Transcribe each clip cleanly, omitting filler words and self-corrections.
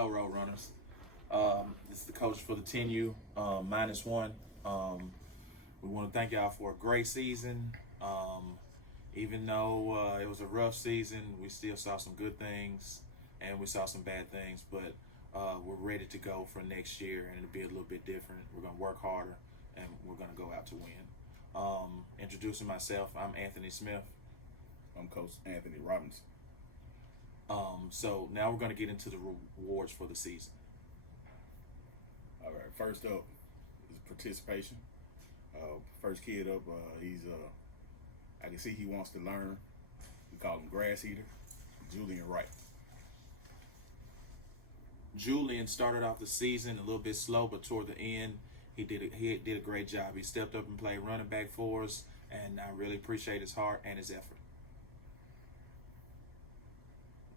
Hello, Roadrunners. This is the coach for the 10U -1. We want to thank y'all for a great season. Even though it was a rough season, we still saw some good things and we saw some bad things. But we're ready to go for next year, and it'll be a little bit different. We're going to work harder, and we're going to go out to win. Introducing myself, I'm Anthony Smith. I'm Coach Anthony Robinson. So now we're going to get into the rewards for the season. All right, first up is participation. First kid up, I can see he wants to learn. We call him Grass Eater, Julian Wright. Julian started off the season a little bit slow, but toward the end, he did a great job. He stepped up and played running back for us, and I really appreciate his heart and his effort.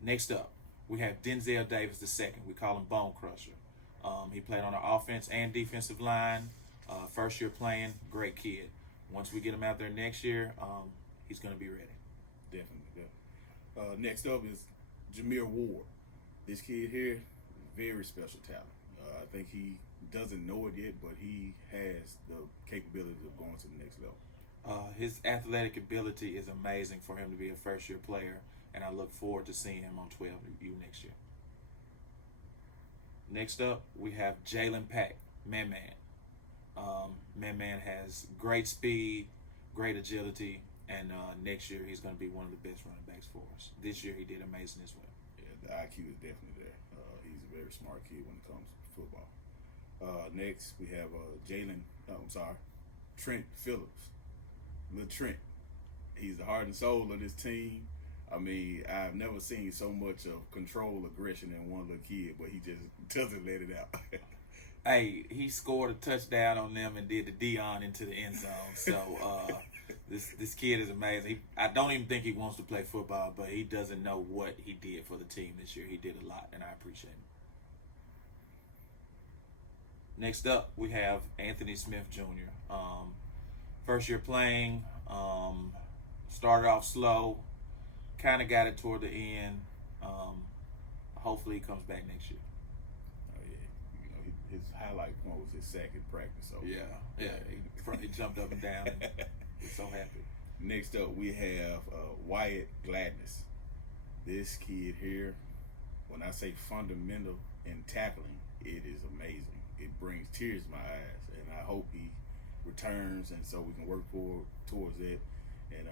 Next up, we have Denzel Davis II. We call him Bone Crusher. He played on our offense and defensive line. First year playing, great kid. Once we get him out there next year, he's going to be ready. Definitely. Next up is Jameer Ward. This kid here, very special talent. I think he doesn't know it yet, but he has the capability of going to the next level. His athletic ability is amazing for him to be a first-year player, and I look forward to seeing him on 12U next year. Next up, we have Jalen Pack, Man. Man has great speed, great agility, and next year he's going to be one of the best running backs for us. This year he did amazing as well. Yeah, the IQ is definitely there. He's a very smart kid when it comes to football. Next, we have Trent Phillips. Little Trent. He's the heart and soul of this team. I mean, I've never seen so much of control, aggression in one little kid, but he just doesn't let it out. Hey, he scored a touchdown on them and did the Dion into the end zone. So this kid is amazing. I don't even think he wants to play football, but he doesn't know what he did for the team this year. He did a lot, and I appreciate him. Next up, we have Anthony Smith Jr. First year playing, started off slow, kind of got it toward the end. Hopefully he comes back next year. Oh yeah, his highlight point was his sack in practice. So yeah, he jumped up and down. And we're so happy. Next up, we have Wyatt Gladness. This kid here, when I say fundamental in tackling, it is amazing. It brings tears to my eyes, and I hope he returns, and so we can work towards that. And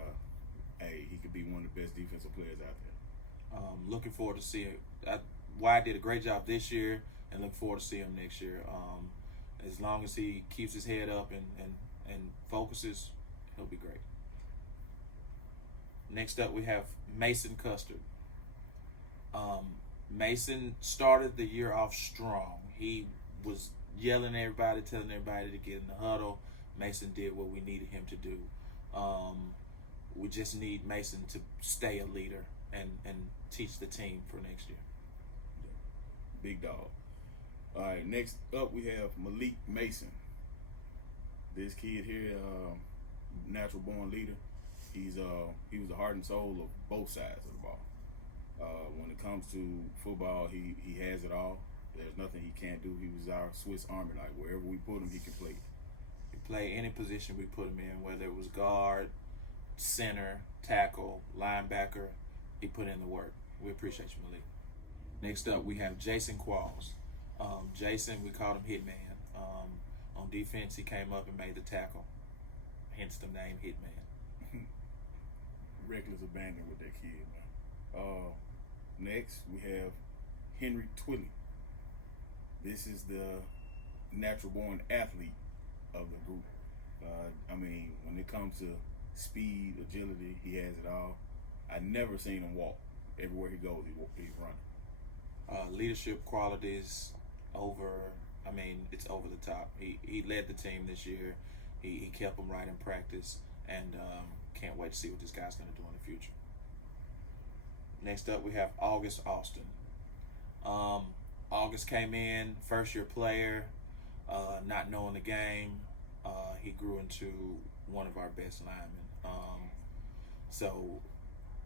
he could be one of the best defensive players out there. Looking forward to seeing Wyatt did a great job this year, and look forward to seeing him next year. As long as he keeps his head up and focuses, he'll be great. Next up, we have Mason Custard. Mason started the year off strong. He was yelling at everybody, telling everybody to get in the huddle. Mason did what we needed him to do. We just need Mason to stay a leader and teach the team for next year. Big dog. All right, next up we have Malik Mason. This kid here, natural born leader. He was the heart and soul of both sides of the ball. When it comes to football, he has it all. There's nothing he can't do. He was our Swiss Army knife. Wherever we put him, he can play. He played any position we put him in, whether it was guard, center, tackle, linebacker. He put in the work. We appreciate you, Malik. Next up, we have Jason Qualls. Jason, we called him Hitman. On defense, he came up and made the tackle, hence the name Hitman. Reckless abandon with that kid, man. Next, we have Henry Twilley. This is the natural-born athlete of the group. I mean, when it comes to speed, agility, he has it all. I never seen him walk. Everywhere he goes, he's running. Leadership qualities it's over the top. He led the team this year. He kept them right in practice, and can't wait to see what this guy's going to do in the future. Next up, we have August Austin. August came in, first year player, not knowing the game. He grew into one of our best linemen. So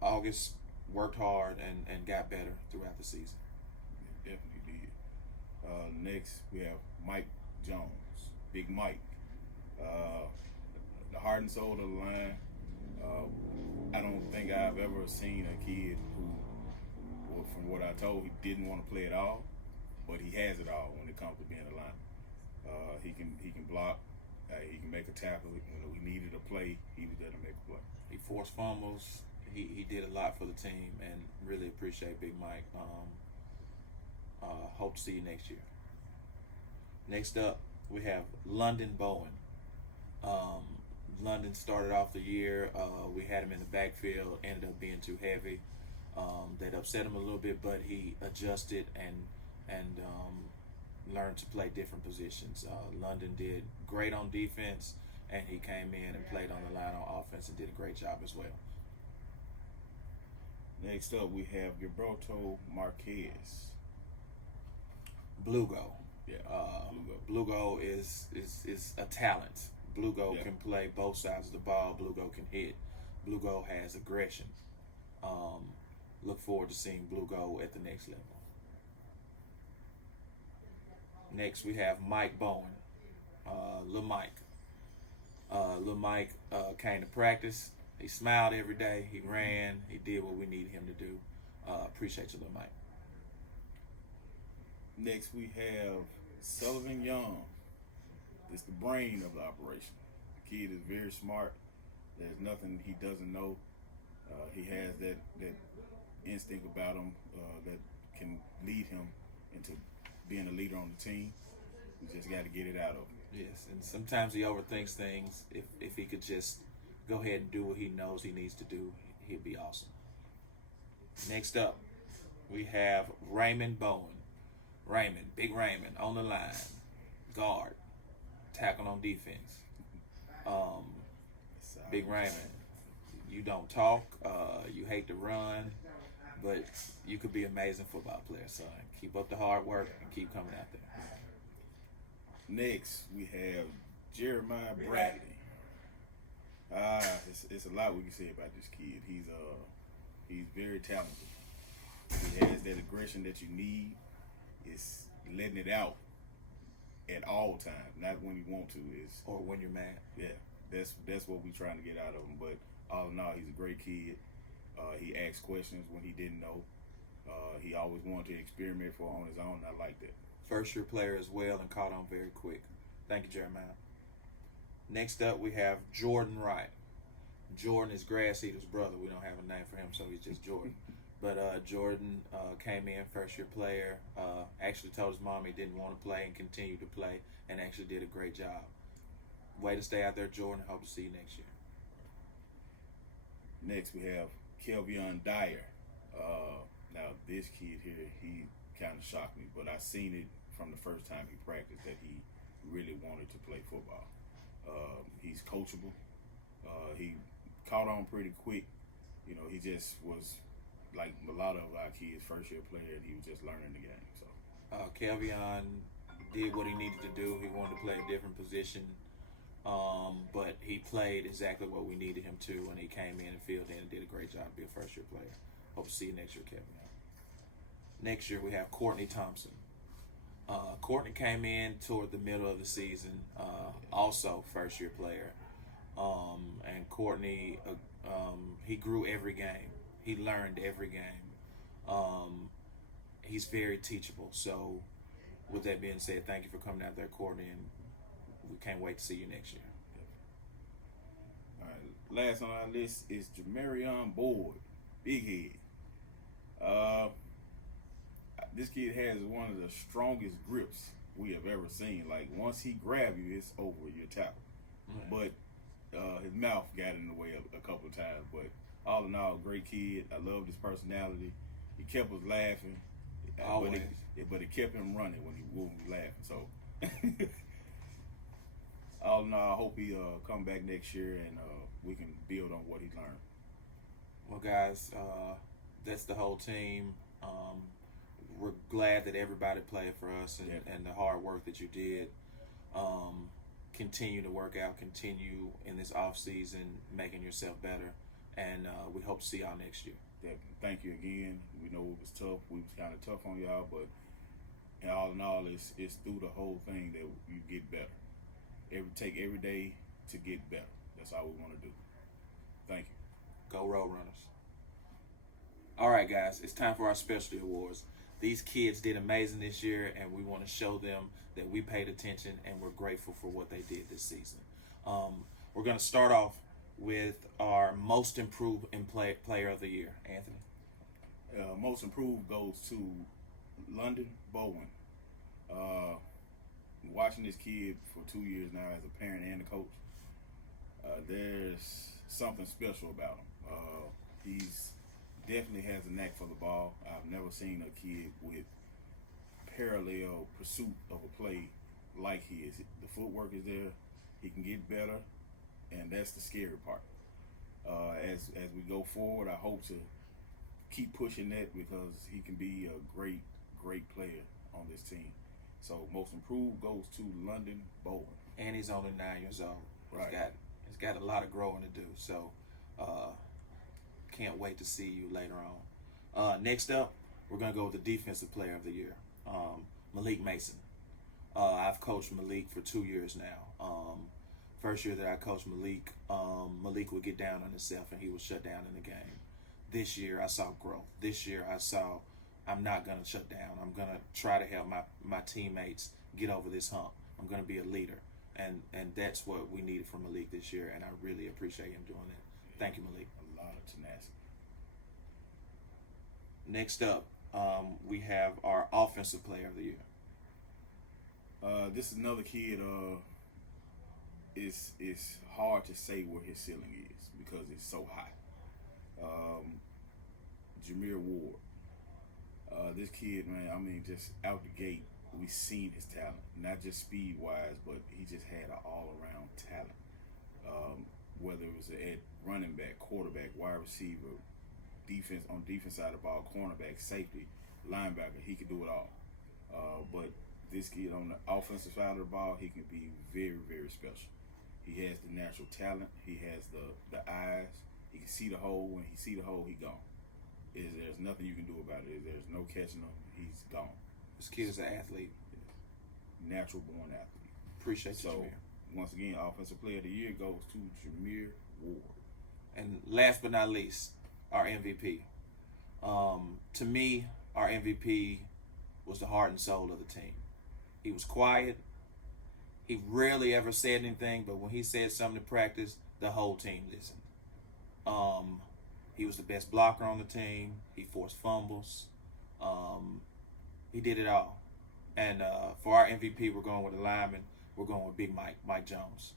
August worked hard and got better throughout the season. Yeah, definitely did. Next, we have Mike Jones, Big Mike, the heart and soul of the line. I don't think I've ever seen a kid who, well, from what I told, he didn't want to play at all, but he has it all when it comes to being a lineman. He can block. He can make a tackle. When we needed a play, he was there to make a play. He forced fumbles. He did a lot for the team, and really appreciate Big Mike. Hope to see you next year. Next up, we have London Bowen. London started off the year. We had him in the backfield. Ended up being too heavy. That upset him a little bit, but he adjusted and learned to play different positions. London did great on defense, and he came in and played on the line on offense and did a great job as well. Next up, we have Gilberto Marquez. Blugo. Yeah, Blugo is a talent. Blugo Yeah. can play both sides of the ball. Blugo can hit. Blugo has aggression. Look forward to seeing Blugo at the next level. Next, we have Mike Bowen, Lil Mike. Lil Mike came to practice. He smiled every day. He ran. He did what we needed him to do. Appreciate you, Lil Mike. Next, we have Sullivan Young. It's the brain of the operation. The kid is very smart. There's nothing he doesn't know. He has that instinct about him that can lead him into being a leader on the team. We just got to get it out of him. Yes, and sometimes he overthinks things. If he could just go ahead and do what he knows he needs to do, he'd be awesome. Next up, we have Raymond Bowen. Big Raymond on the line, guard, tackle on defense. Big Raymond, you don't talk, you hate to run, but you could be an amazing football player. So keep up the hard work and keep coming out there. Next, we have Jeremiah Bradley. It's a lot we can say about this kid. He's very talented. He has that aggression that you need. It's letting it out at all times, not when you want to. Or when you're mad. Yeah, that's what we're trying to get out of him. But all in all, he's a great kid. He asked questions when he didn't know. He always wanted to experiment on his own. I like that. First year player as well and caught on very quick. Thank you, Jeremiah. Next up, we have Jordan Wright. Jordan is Grass Eater's brother. We don't have a name for him, so he's just Jordan. But Jordan came in, first year player, actually told his mom he didn't want to play and continued to play, and actually did a great job. Way to stay out there, Jordan. Hope to see you next year. Next, we have Kelvion Dyer. Now, this kid here, he kind of shocked me, but I seen it from the first time he practiced that he really wanted to play football. He's coachable. He caught on pretty quick. You know, he just was like a lot of our kids, first year player, and he was just learning the game. So Kelvion did what he needed to do. He wanted to play a different position, but he played exactly what we needed him to, and he came in and filled in and did a great job to be a first year player. Hope to see you next year, Kelvion. Next year we have Courtney Thompson. Courtney came in toward the middle of the season, also first year player, and Courtney he grew every game. He learned every game. He's very teachable. So with that being said, thank you for coming out there, Courtney, and we can't wait to see you next year. all right, last on our list is Jamarion Boyd, big head. This kid has one of the strongest grips we have ever seen. Like, once he grabs you, it's over your tackle. Mm-hmm. But his mouth got in the way a couple of times. But all in all, great kid. I loved his personality. He kept us laughing. Always. But it kept him running when we were laughing. So, all in all, I hope he come back next year and we can build on what he learned. Well, guys, that's the whole team. We're glad that everybody played for us and the hard work that you did. Continue to work out, continue in this off season, making yourself better, and we hope to see y'all next year. Thank you again. We know it was tough. We was kind of tough on y'all, but And all in all, it's through the whole thing that you get better. Take every day to get better. That's all we want to do. Thank you. Go Roadrunners. All right, guys, it's time for our specialty awards. These kids did amazing this year, and we want to show them that we paid attention and we're grateful for what they did this season. We're going to start off with our most improved player of the year. Anthony. Most improved goes to London Bowen. Watching this kid for 2 years now as a parent and a coach, there's something special about him. He's definitely has a knack for the ball. I've never seen a kid with parallel pursuit of a play like he is. The footwork is there. He can get better, and that's the scary part. As we go forward, I hope to keep pushing that because he can be a great player on this team. So most improved goes to London Bowen. And he's only 9 years old. Right. He's got a lot of growing to do. So can't wait to see you later on. Next up, we're going to go with the defensive player of the year, Malik Mason. I've coached Malik for 2 years now. First year that I coached Malik, Malik would get down on himself and he would shut down in the game. This year I saw growth. This year I saw I'm not going to shut down. I'm going to try to help my teammates get over this hump. I'm going to be a leader. And that's what we needed from Malik this year, and I really appreciate him doing that. Thank you, Malik. A lot of tenacity. Next up, we have our offensive player of the year. This is another kid. It's hard to say where his ceiling is because it's so high. Jameer Ward. This kid, man, I mean, just out the gate, we seen his talent. Not just speed-wise, but he just had an all-around talent. Whether it was at running back, quarterback, wide receiver, defense on defense side of the ball, cornerback, safety, linebacker, he could do it all. But this kid on the offensive side of the ball, he can be very, very special. He has the natural talent. He has the eyes. He can see the hole. When he see the hole, he gone. There's nothing you can do about it. There's no catching him. He's gone. This kid is an athlete. Natural born athlete. Appreciate you, So, Jameer. once again, Offensive Player of the Year goes to Jameer Ward. And last but not least, our MVP. To me, our MVP was the heart and soul of the team. He was quiet. He rarely ever said anything, but when he said something to practice, the whole team listened. He was the best blocker on the team. He forced fumbles. He did it all. And for our MVP, we're going with a lineman. We're going with Big Mike Jones.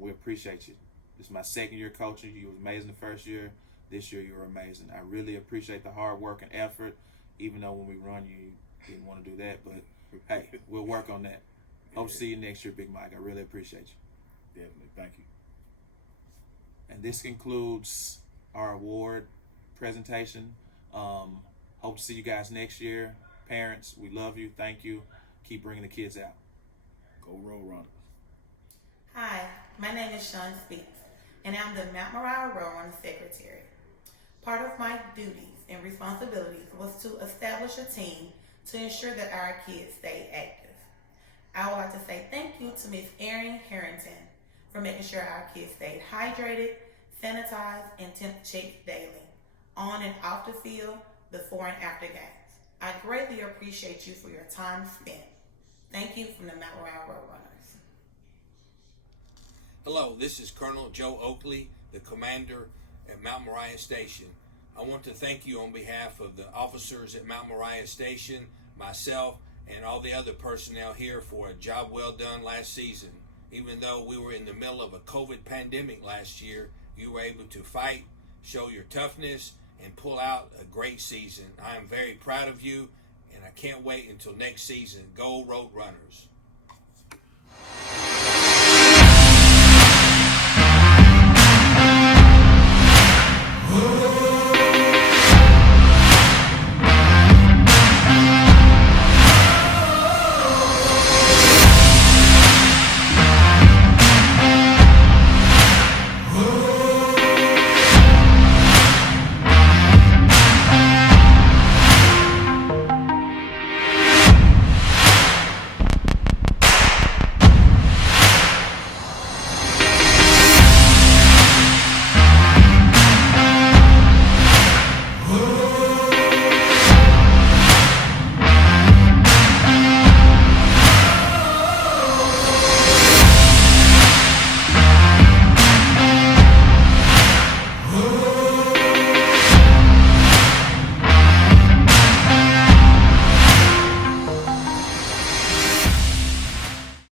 We appreciate you. This is my second year coaching. You were amazing the first year. This year you were amazing. I really appreciate the hard work and effort, even though when we run you didn't want to do that. But, hey, we'll work on that. Hope to see you next year, Big Mike. I really appreciate you. Definitely. Thank you. And this concludes our award presentation. Hope to see you guys next year. Parents, we love you. Thank you. Keep bringing the kids out. Go Roadrunners. Hi, my name is Shawn Speaks, and I'm the Mount Moriah Roadrunners Secretary. Part of my duties and responsibilities was to establish a team to ensure that our kids stay active. I would like to say thank you to Ms. Erin Harrington for making sure our kids stayed hydrated, sanitized, and temp-checked daily, on and off the field, before and after games. I greatly appreciate you for your time spent. Thank you from the Mount Moriah Roadrunners. Hello, this is Colonel Joe Oakley, the commander at Mount Moriah Station. I want to thank you on behalf of the officers at Mount Moriah Station, myself, and all the other personnel here for a job well done last season. Even though we were in the middle of a COVID pandemic last year, you were able to fight, show your toughness, and pull out a great season. I am very proud of you, and I can't wait until next season. Go Roadrunners. Oh